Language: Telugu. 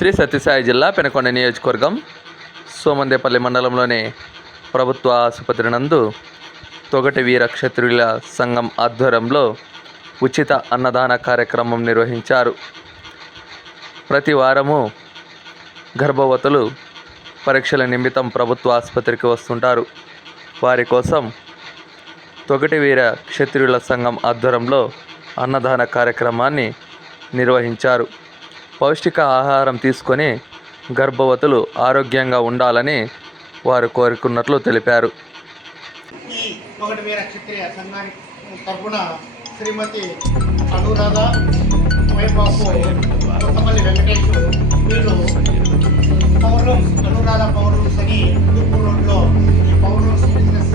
శ్రీ సత్యసాయి జిల్లా పెనుకొండ నియోజకవర్గం సోమందేపల్లి మండలంలోని ప్రభుత్వ ఆసుపత్రి నందు తొగటి వీర క్షత్రియుల సంఘం ఆధ్వర్యంలో ఉచిత అన్నదాన కార్యక్రమం నిర్వహించారు. ప్రతి వారము గర్భవతులు పరీక్షల నిమిత్తం ప్రభుత్వ ఆసుపత్రికి వస్తుంటారు. వారి కోసం తొగటి వీర క్షత్రియుల సంఘం ఆధ్వర్యంలో అన్నదాన కార్యక్రమాన్ని నిర్వహించారు. పౌష్టిక ఆహారం తీసుకొని గర్భవతులు ఆరోగ్యంగా ఉండాలని వారు కోరుకున్నట్లు తెలిపారు. ఈ తొగటి వీర క్షత్రియ సంఘానికి తరఫున శ్రీమతి అనురాధ వైబాబు కొత్తపల్లి వెంకటేష్ వీళ్ళు power looms Anuradha power looms అని తూర్పు రోడ్లో ఈ పవర్ లూమ్స్ బిజినెస్